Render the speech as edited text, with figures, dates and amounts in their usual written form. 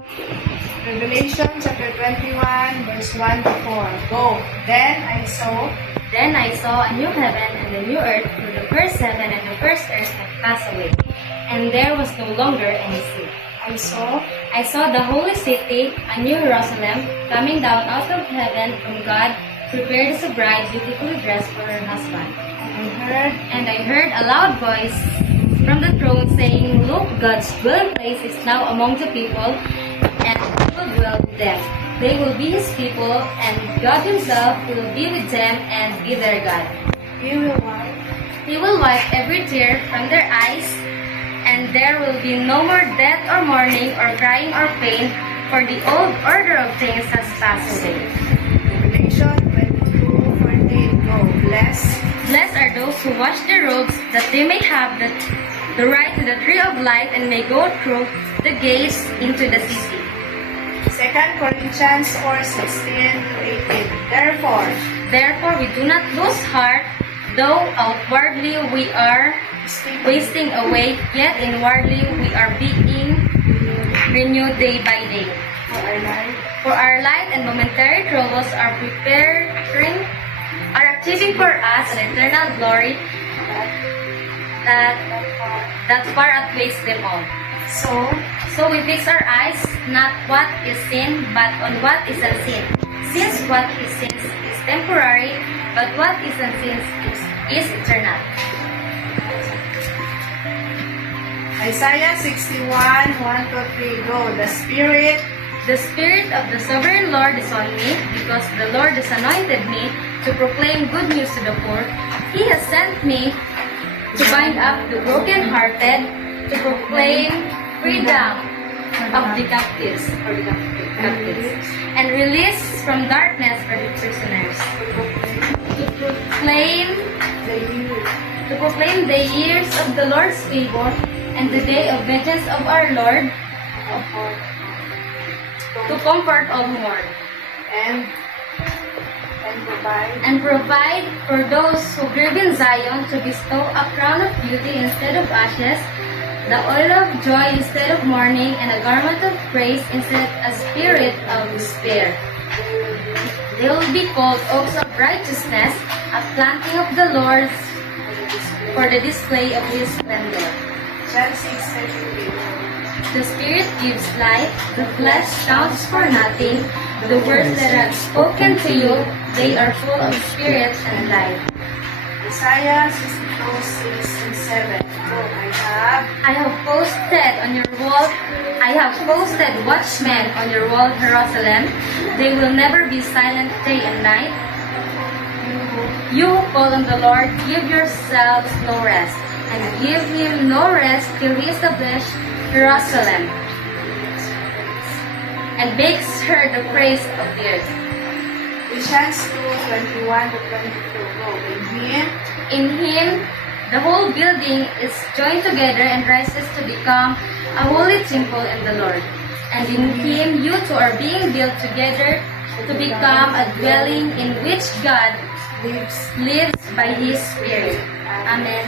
Revelation chapter 21, verse 1 to 4. Go. Then I saw a new heaven and a new earth, for the first heaven and the first earth had passed away, and there was no longer any sea. I saw I saw the holy city, a new Jerusalem, coming down out of heaven from God, prepared as a bride beautifully dressed for her husband. And I heard a loud voice from the throne saying, Look, God's dwelling place is now among the people, and He will dwell with them. They will be His people, and God Himself will be with them and be their God. He will wipe He will wipe every tear from their eyes, and there will be no more death or mourning or crying or pain, for the old order of things has passed away. Revelation 22:14. Go. Blessed are those who wash their robes, that they may have the right to the tree of life and may go through the gates into the city. 2 Corinthians 4:16-18. Therefore we do not lose heart, though outwardly we are wasting away, yet inwardly we are being renewed day by day. For our light and momentary troubles are achieving for us an eternal glory that far outweighs them all. So we fix our eyes not what is seen, but on what is unseen. Since what is seen is temporary, but what is unseen is eternal. Isaiah 61:1-3. Go. The Spirit of the Sovereign Lord is on me, because the Lord has anointed me to proclaim good news to the poor. He has sent me to bind up the brokenhearted, to proclaim freedom of the captives, and release from darkness for the prisoners. To proclaim the years of the Lord's favor and the day of vengeance of our Lord, to comfort all who mourn, and provide for those who grieve in Zion, to bestow a crown of beauty instead of ashes, the oil of joy instead of mourning, and a garment of praise instead of a spirit of despair. They will be called oaks of righteousness, a planting of the Lord for the display of His splendor. John 6:33. The Spirit gives life, the flesh counts for nothing. The words that I have spoken to you, they are full of spirit and life. Isaiah 62:6-7. Go. I have posted on your wall, I have posted watchmen on your wall, Jerusalem. They will never be silent day and night. You who call on the Lord, give yourselves no rest, and give Him no rest till He establish Jerusalem, and makes her the praise of the earth. Ephesians 2:21-22. Go. In Him, the whole building is joined together and rises to become a holy temple in the Lord. And in Him, you two are being built together to become a dwelling in which God lives by His Spirit. Amen.